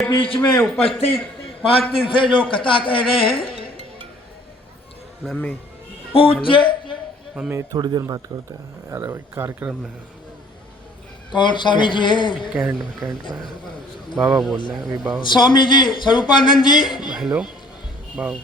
बीच में उपस्थित 5 दिन से जो कथा कह रहे हैं मम्मी पूज्य मम्मी थोड़ी देर बात करते हैं यार, कार्यक्रम में कौन स्वामी जी हैं? कैंट में बाबा बोल रहे हैं अभी। बाबा स्वामी जी स्वरूपानंद जी हेलो बाबा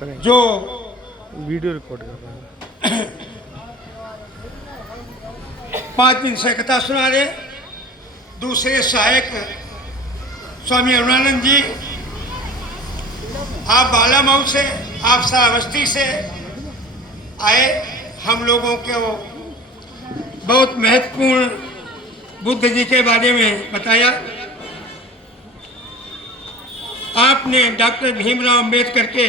करें जो वीडियो रिकॉर्ड कर रहे हैं। 5 दिन से कथा सुना रहे। दूसरे सहायक स्वामी अरुणानंद जी, आप बालामऊ से, आप श्रावस्ती से आए। हम लोगों को बहुत महत्वपूर्ण बुद्ध जी के बारे में बताया। आपने डॉक्टर भीमराव अंबेडकर के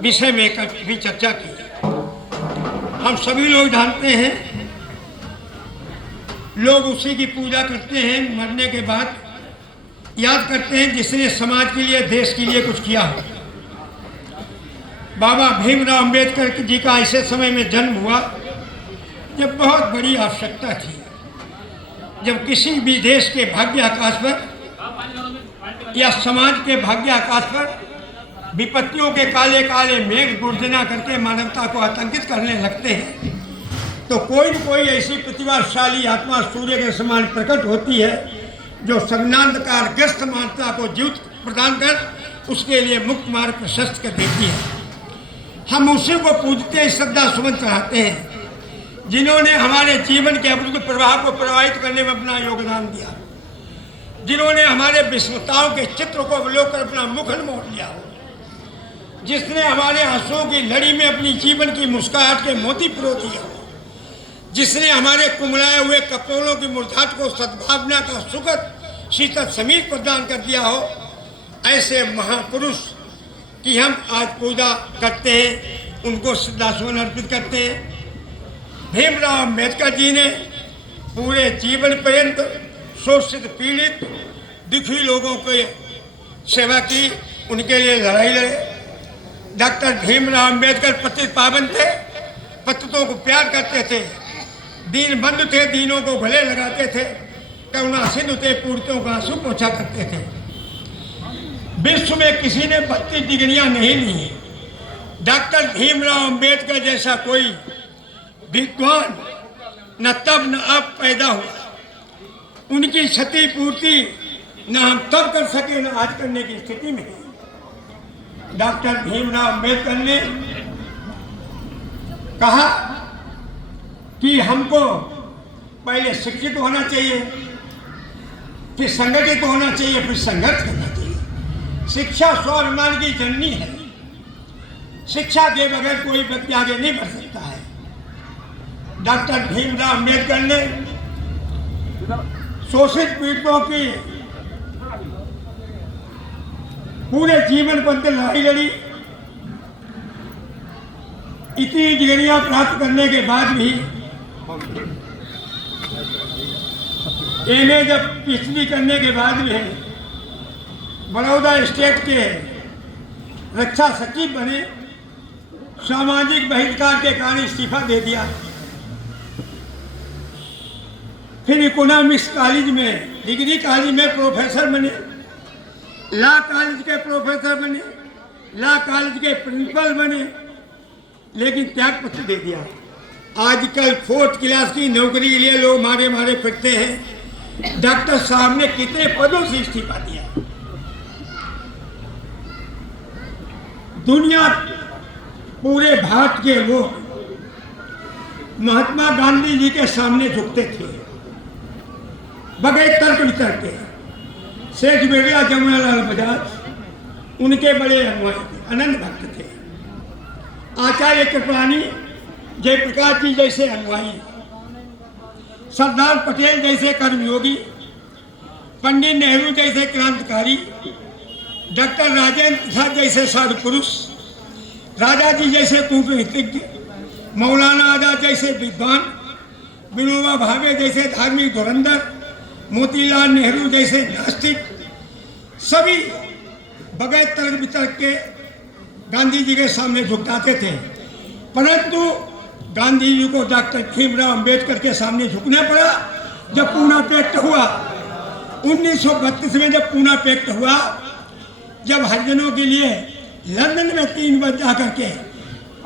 विषय में भी चर्चा की। हम सभी लोग जानते हैं, लोग उसी की पूजा करते हैं, मरने के बाद याद करते हैं जिसने समाज के लिए, देश के लिए कुछ किया हो। बाबा भीमराव अंबेडकर जी का ऐसे समय में जन्म हुआ जब बहुत बड़ी आवश्यकता थी, जब किसी भी देश के भाग्य आकाश पर या समाज के भाग्य आकाश पर विपत्तियों के काले काले मेघ गर्जना करके मानवता को आतंकित करने लगते हैं, तो कोई न कोई ऐसी प्रतिभाशाली आत्मा सूर्य के समान प्रकट होती है जो सग्नांधकार ग्रस्त मानवता को जीवित प्रदान कर उसके लिए मुक्त मार्ग प्रशस्त कर देती है। हम उसी को पूजते हैं, श्रद्धा सुमन चढ़ाते हैं, जिन्होंने हमारे जीवन के अमृत प्रवाह को प्रवाहित करने में अपना योगदान दिया, जिन्होंने हमारे विस्मृताओं के चित्र को अवलोक कर अपना मुखन मोड़ लिया हो, जिसने हमारे आंसुओं की लड़ी में अपनी जीवन की मुस्कुराहट के मोती पिरो दिया हो, जिसने हमारे कुमलाए हुए कपोलों की मुरझाहट को सद्भावना का सुखद शीतल समीर प्रदान कर दिया हो, ऐसे महापुरुष की हम आज पूजा करते हैं, उनको श्रद्धासुमन अर्पित करते हैं। भीमराव अंबेडकर जी ने पूरे जीवन पर्यंत शोषित, पीड़ित, दुखी लोगों की सेवा की, उनके लिए लड़ाई लड़े। डॉक्टर भीमराव अंबेडकर पतित पावन थे, पतितों को प्यार करते थे, दीन बंधु थे, दीनों को गले लगाते थे, करुणा सिंधु थे, पीड़ितों का आंसू पोंछा करते थे। विश्व में किसी ने 32 डिग्रियां नहीं ली, डॉक्टर भीमराव अंबेडकर जैसा कोई विद्वान न तब न अब पैदा हुआ। उनकी क्षति पूर्ति न हम तब कर सके न आज करने की स्थिति में। डॉक्टर भीमराव अंबेडकर ने कहा कि हमको पहले शिक्षित होना चाहिए, फिर संगठित होना चाहिए, फिर संघर्ष करना चाहिए। शिक्षा स्वाभिमान की जननी है। शिक्षा के बगैर कोई व्यक्ति आगे नहीं बढ़ सकता है। डॉक्टर भीमराव अंबेडकर ने शोषित पीड़ितों की पूरे जीवन पर लड़ाई लड़ी। इतनी डिग्रियां प्राप्त करने के बाद भी, एमए जब पीएचडी करने के बाद भी बड़ौदा स्टेट के रक्षा सचिव बने, सामाजिक बहिष्कार के कारण इस्तीफा दे दिया। फिर इकोनॉमिक्स कॉलेज में, डिग्री कॉलेज में प्रोफेसर बने, लॉ कॉलेज के प्रोफेसर बने, लॉ कॉलेज के प्रिंसिपल बने, लेकिन त्याग पत्र दे दिया। आजकल 4th क्लास की नौकरी के लिए लोग मारे मारे फिरते हैं। डॉक्टर साहब ने कितने पदों से इस्तीफा दिया। दुनिया, पूरे भारत के लोग महात्मा गांधी जी के सामने झुकते थे बगैर तर्क वितर्क के। शेख बिरला, जमुनालाल बजाज उनके बड़े अनुयायी थे, अनंत भक्त थे। आचार्य कृपलानी, जयप्रकाश जी जैसे अनुयायी, सरदार पटेल जैसे कर्मयोगी, पंडित नेहरू जैसे क्रांतिकारी, डॉक्टर राजेंद्र प्रसाद जैसे साधु पुरुष, राजा जी जैसे कूटनीतिज्ञ, मौलाना आजाद जैसे विद्वान, विनोबा भावे जैसे धार्मिक धुरंधर, मोतीलाल नेहरू जैसे नास्तिक, सभी बगैर तर्क वितर्क के गांधी जी के सामने झुकते थे। परंतु गांधी जी को डॉक्टर भीमराव अंबेडकर के सामने झुकना पड़ा। जब पूना पेट हुआ 1932 में जब पूना पैक्ट हुआ, जब हरिजनों के लिए लंदन में 3 बार जा करके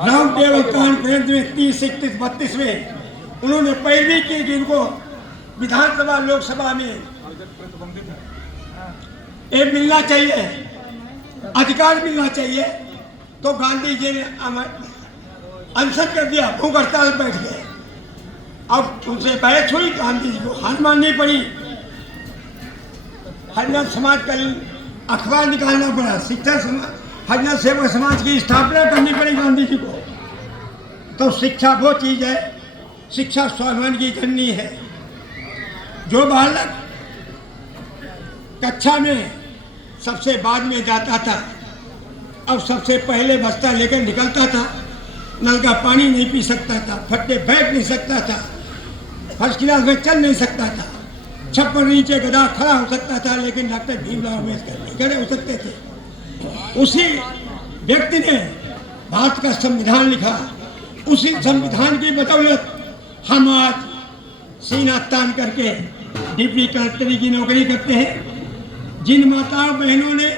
राउंड टेबल कॉन्फ्रेंस में 30, 31, 32 में उन्होंने पैरवी की कि इनको विधानसभा लोकसभा में ये मिलना चाहिए, अधिकार मिलना चाहिए, तो गांधी जी ने अनशन कर दिया, भूख हड़ताल बैठ गए। अब उनसे बहस हुई, गांधी जी को हार माननी पड़ी। हरिजन समाज का अखबार निकालना पड़ा, शिक्षा समाज, हरिजन सेवक समाज की स्थापना करनी पड़ी गांधी जी को। तो शिक्षा वो चीज है, शिक्षा स्वाभिमान की जननी है। जो बालक कक्षा में सबसे बाद में जाता था, अब सबसे पहले बस्ता लेकर निकलता था, नल का पानी नहीं पी सकता था, फट्टे बैठ नहीं सकता था, फर्स्ट क्लास में चल नहीं सकता था, छप्पर नीचे गधा खड़ा हो सकता था, लेकिन डॉक्टर भीमराव अम्बेडकर नहीं खड़े हो सकते थे। उसी व्यक्ति ने भारत का संविधान लिखा। उसी संविधान की बदौलत हम आज सीना तान करके डिप्टी कलेक्टरी की नौकरी करते हैं। जिन माताओं बहनों ने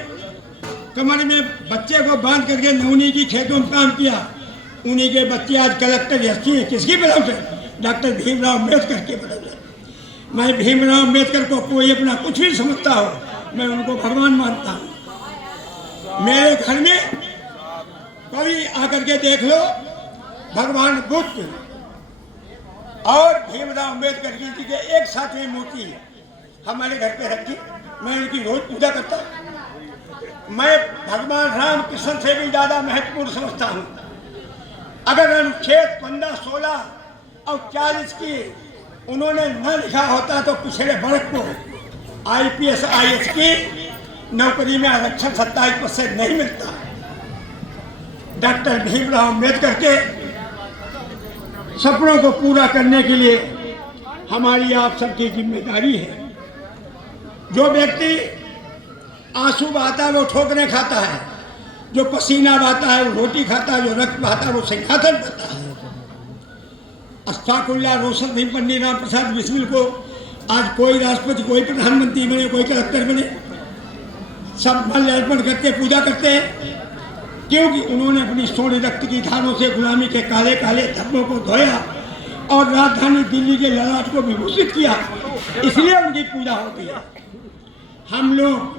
कमर में बच्चे को बांध करके नौनी की खेतों में काम किया, उन्हीं के बच्चे आज कलेक्टर एसपी हैं। किसकी बदौलत? डॉक्टर भीमराव अम्बेडकर के बदौलत। मैं भीमराव अम्बेडकर को कोई अपना कुछ भी समझता हो, मैं उनको भगवान मानता हूँ। मेरे घर में कभी आकर के देख लो, भगवान बुद्ध और भीमराव अम्बेडकर जी के एक साथ में मूर्ति हमारे घर पे रखी, मैं उनकी रोज पूजा करता हूँ। मैं भगवान राम कृष्ण से भी ज्यादा महत्वपूर्ण समझता हूँ। अगर अनुच्छेद 15, 16 और 40 की उन्होंने न लिखा होता तो पिछले वर्ग को IPS, IAS की नौकरी में आरक्षण 27% नहीं मिलता। डॉक्टर भीमराव अम्बेडकर के सपनों को पूरा करने के लिए हमारी आप सबकी जिम्मेदारी है। जो व्यक्ति आंसू बहाता है वो ठोकरें खाता है, जो पसीना बहाता है वो रोटी खाता है, जो रक्त बहाता है वो सिंहासन पाता है। अस्ताकुल्ला रोशन भीम पंडित राम प्रसाद बिस्मिल को आज कोई राष्ट्रपति, कोई प्रधानमंत्री बने, कोई कलेक्टर बने, सब मल अर्पण करते, पूजा करते हैं, क्योंकि उन्होंने अपनी सोने रक्त की धारों से गुलामी के काले काले धब्बों को धोया और राजधानी दिल्ली के ललाट को विभूषित किया, इसलिए उनकी पूजा होती है। हम लोग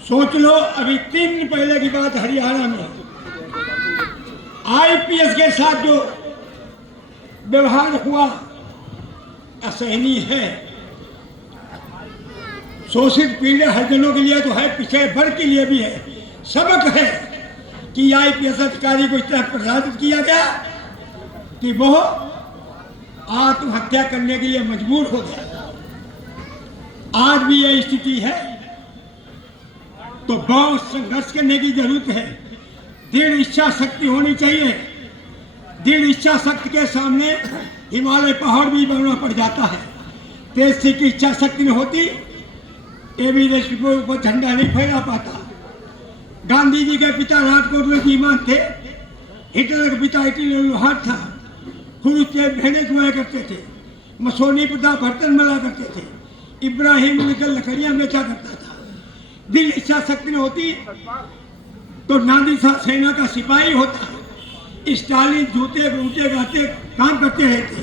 सोच लो, अभी 3 दिन पहले की बात, हरियाणा में IPS के साथ जो व्यवहार हुआ असहनीय है। शोषित पीड़ित हरिजनों के लिए तो है, पिछड़े वर्ग के लिए भी है। सबक है कि IPS अधिकारी को इस तरह प्रताड़ित किया गया कि वो आत्महत्या करने के लिए मजबूर हो गया। आज भी यह स्थिति है, तो बहुत संघर्ष करने की जरूरत है। दृढ़ इच्छा शक्ति होनी चाहिए। दृढ़ इच्छा शक्ति के सामने हिमालय पहाड़ भी बनना पड़ जाता है। तेज सिंह की इच्छा शक्ति नहीं होती, एवरेस्ट के ऊपर झंडा नहीं फहरा पाता। गांधी जी के पिता राजकोट में ईमान थे, हिटलर के पिता इटली लोहार था, खुरुश्चेव भेड़े धुआं करते थे, मसोनी प्रताप बर्तन मला करते थे, इब्राहिम लिंकन लकड़ियां बेचा करता था। दिल इच्छा शक्ति नहीं होती तो नादी सा सेना का सिपाही होता। स्टालिन जूते बूटे गाते काम करते रहते,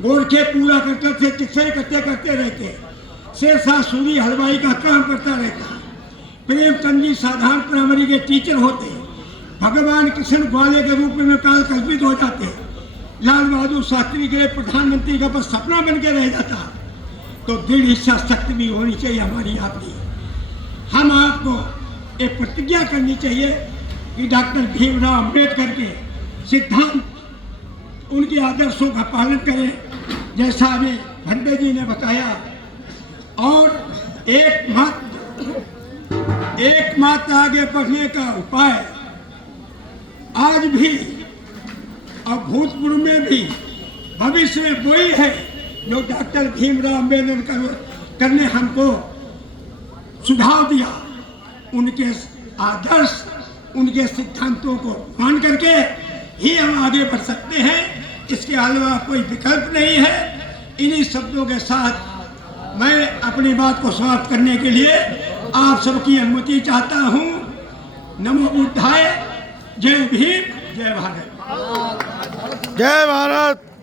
गोरखे पूरा करते थे, किस्से करते रहते, शेरशाह सूरी हलवाई का काम करता रहता, प्रेमचंद जी साधारण प्राइमरी के टीचर होते, भगवान कृष्ण ग्वाले के रूप में काल कल्पित हो जाते, लाल बहादुर शास्त्री के प्रधानमंत्री का बस सपना बन के रह जाता। तो दृढ़ इच्छा शक्ति भी होनी चाहिए हमारी आपकी। हम आपको एक प्रतिज्ञा करनी चाहिए कि डॉक्टर भीमराव अम्बेडकर के सिद्धांत, उनके आदर्शों का पालन करें, जैसा अभी भंडे जी ने बताया। और एकमात्र आगे बढ़ने का उपाय आज भी और भूतपूर्व में भी, भविष्य में वही है जो डॉक्टर भीमराव अम्बेडकर ने हमको सुझाव दिया। उनके आदर्श, उनके सिद्धांतों को मान करके ही हम आगे बढ़ सकते हैं। इसके अलावा कोई विकल्प नहीं है। इन्हीं शब्दों के साथ मैं अपनी बात को समाप्त करने के लिए आप सबकी अनुमति चाहता हूँ। नमो बुद्धाय, जय भीम, जय भारत। जय भारत।